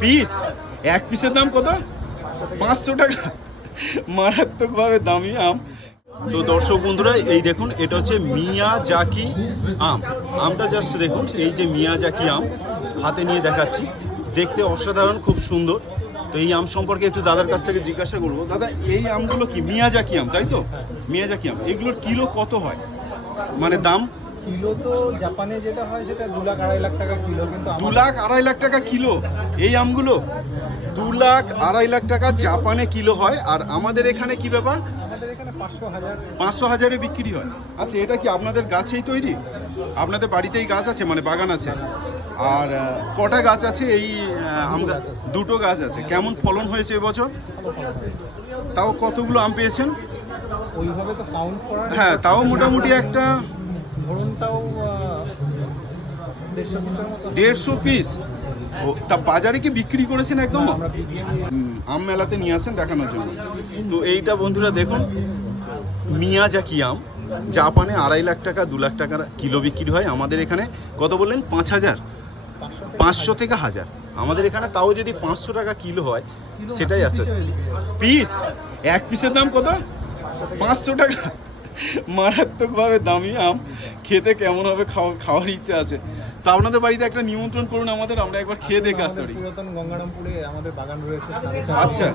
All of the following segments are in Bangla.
পিস এক পিসের দাম কত? 500 টাকা। মারাত্মকভাবে দামি আম। তো দর্শক বন্ধুরা, এই দেখুন, এটা হচ্ছে মিয়াজাকি আম। আমটা জাস্ট দেখুন, এই যে মিয়াজাকি আম, হাতে নিয়ে দেখাচ্ছি, দেখতে অসাধারণ, খুব সুন্দর। তো এই আম সম্পর্কে একটু দাদার কাছ থেকে জিজ্ঞাসা করবো। দাদা, এই আমগুলো কি মিয়াজাকি আম, তাই তো? মিয়াজাকি আম, এগুলোর কিলো কত হয়, মানে দাম? কিলো তো জাপানে যেটা হয় সেটা 2 লাখ 2.5 লাখ টাকা কিলো, কিন্তু 2 লাখ 2.5 লাখ টাকা কিলো এই আমগুলো? 2 লাখ 2.5 লাখ টাকা জাপানে কিলো হয়, আর আমাদের এখানে কি ব্যাপার? আমাদের এখানে 500,000-এ বিক্রি হয়। আচ্ছা, এটা কি আপনাদের গাছেই তৈরি? আপনাদের বাড়িতেই গাছ আছে, মানে বাগান আছে? আর কটা গাছ আছে এই আম গাছ? 2টো গাছ আছে। কেমন ফলন হয়েছে এবছর? তাও কতগুলো আম পেয়েছেন? ওইভাবে তো কাউন্ট করা নেই। হ্যাঁ, তাও মোটামুটি একটা ধরুন তাও 150 পিসের মতো। 150 পিস। ও, তা বাজারে কি বিক্রি করেছেন একদম? আমরা বিক্রি আম মেলাতে নিয়ে আসেন দেখানোর জন্য। তো এইটা বন্ধুরা দেখুন, মিয়াজাকি আম, জাপানে 2.5 লাখ টাকা 2 লাখ টাকার কিলো বিক্রি হয়। আমাদের এখানে কত বললেন? 5,000? 500 থেকে 1000। আমাদের এখানে তাও যদি 500 টাকা কিলো হয়, সেটাই আছে। পিস এক পিসের দাম কত? 500 টাকা। মারাত্মকভাবে দামি আম। খেতে কেমন হবে খাওয়ার ইচ্ছা আছে। তো আপনাদের বাড়িতে একটা নিমন্ত্রণ করুন আমাদের, আমরা একবার খেয়ে দেখে আসতে পারি। পুরাতন গঙ্গারামপুরে আমাদের বাগান রয়েছে। আচ্ছা।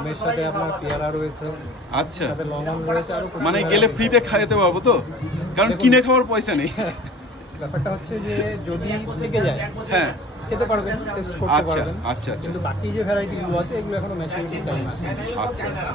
আমের সাথে আপনার পেয়ারা রয়েছে। আচ্ছা, সাথে লঙ্ঘন রয়েছে, আরো মানে গেলে ফ্রিতে খাইতে পারবো তো? কারণ কিনে খাওয়ার পয়সা নেই। ব্যাপারটা হচ্ছে যে যদি থেকে যায়, হ্যাঁ, খেতে পারবেন, টেস্ট করতে আচ্ছা পারবেন। আচ্ছা আচ্ছা কিন্তু বাকি যে ভ্যারাইটিগুলো আছে এগুলো এখনো ম্যাচুরিটি টাইম আছে। আচ্ছা আচ্ছা।